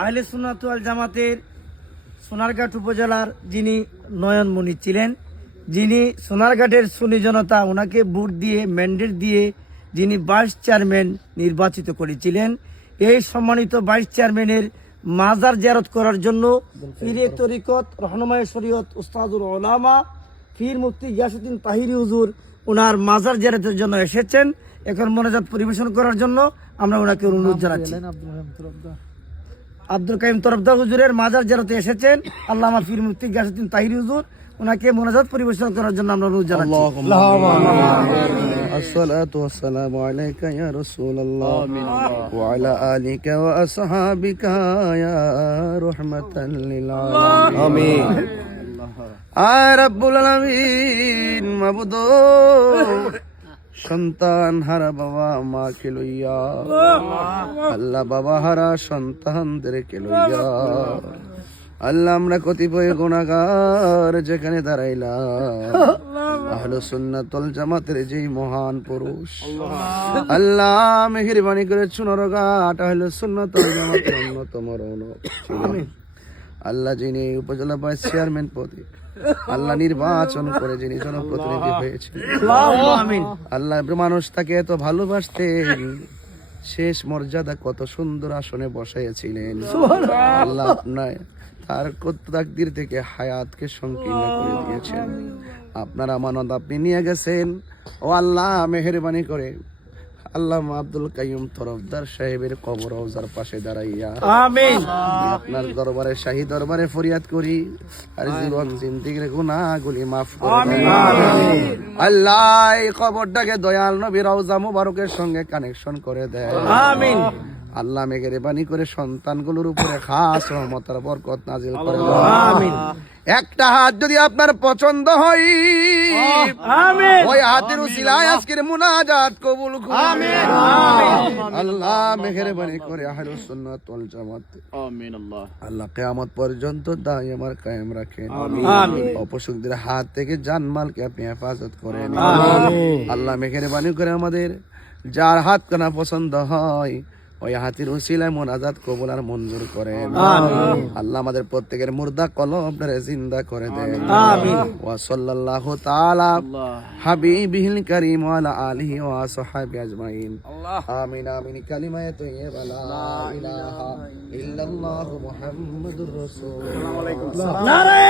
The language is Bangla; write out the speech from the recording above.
আহলে সুন্নাত ওয়াল জামাতের সোনারঘাট উপজেলার যিনি নয়নমণি ছিলেন, যিনি সোনারঘাটের সুন্নি জনতা ওনাকে ভোট দিয়ে ম্যান্ডেট দিয়ে যিনি ভাইস চেয়ারম্যান নির্বাচিত করেছিলেন, এই সম্মানিত ভাইস চেয়ারম্যানের মাজার জিয়ারত করার জন্য পীরে তরিকত রহনুমায়ে শরীয়ত উস্তাদুল উলামা পীর মুফতি গিয়াসউদ্দিন তাহিরি হুজুর ওনার মাজার জিয়ারতের জন্য এসেছেন। এখন মোনাজাত পরিবেশন করার জন্য আমরা ওনাকে অনুরোধ জানাচ্ছি। আব্দুল কাইম তরফদার হুজুরের মাজার জিয়ারতে এসেছেন আল্লামা পীর মুফতি গিয়াসউদ্দিন তাহিরি হুজুর, ওনাকে মোনাজাত পরিবেশন করার জন্য আমরা অনুরোধ জানাচ্ছি। الصلاة والسلام عليك يا رسول الله وعلى آلك وأصحابك يا رحمة للعالمين رب العالمين মাবুদ সন্তান হারা বাবা মাকে লইয়া, আল্লাহ বাবা হারা সন্তানদেরকে লইয়া, আল্লাহ আমরা কতিপয় গুনাহগার যেখানে দাঁড়াইলাম, আহলে সুন্নাত ওয়াল জামাতের যেই মহান পুরুষ আল্লাহ মেহেরবানি করে চুনরঘাট আহলে সুন্নাত ওয়াল জামাতের অন্যতম রৌনক ছিলেন। আল্লাহ যিনি উপজেলা ভাইস চেয়ারম্যান পদে আল্লাহ নির্বাচন করে যিনি জনপ্রতিনিধি হয়েছেন, আল্লাহ মানুষ তাকে এত ভালোবাসতেন, শেষ মর্যাদা কত সুন্দর আসনে বসাইয়াছিলেন। আল্লাহ আপনার তার তাকদীর থেকে হায়াতকে সংকীর্ণ করে দিয়েছেন। আপনার আমানত আপনি নিয়ে গেছেন। ও আল্লাহ মেহেরবানি করে আল্লাহ আব্দুল কাইয়ুম তরফদার সাহেবের কবর রওজার পাশে দাঁড়াইয়া আমিন আপনার দরবারে শাহী দরবারে ফরিয়াদ করি, আর জীবন জিন্দেগীর গুনাহগুলি মাফ করে দেন। আল্লাহ এই কবরটাকে দয়াল নবী রওজা মুবারকের সঙ্গে কানেকশন করে দেন। আমিন আল্লাহ মেহেরবানি করে সন্তানগুলোর উপরে খাস রহমতের বরকত নাজিল করে দেন। আমিন একটা হাত যদি আপনার পছন্দ হয় আমিন ওই হাতের উসিলায় আজকের মুনাজাত কবুল করুন। আমিন আল্লাহ মেহেরবানি করে আহলে সুন্নাত ওয়াল জামাত আমিন আল্লাহ কিয়ামত পর্যন্ত দায়মার কায়েম রাখেন। আমিন অপশক্তির হাত থেকে জানমালকে আপনি হেফাজত করেন। আমিন আল্লাহ মেহেরবানি করে আমাদের যার হাত কানা পছন্দ হয় ওই হাতের উসিলায় মুনাজাত কবুল আর মঞ্জুর করেন। আমিন আল্লাহ আমাদের প্রত্যেকের মুর্দা কলবটারে জিন্দা করে দেন। আমিন ওয়া সাল্লাল্লাহু তাআলা হাবিবিল কারীম ওয়া আলা আলিহি ওয়া আসহাবি আজমাইন। আমিন আমিন কালিমায়ে তাইয়্যিবা লা ইলাহা ইল্লাল্লাহু মুহাম্মাদুর রাসূলুল্লাহ। নারে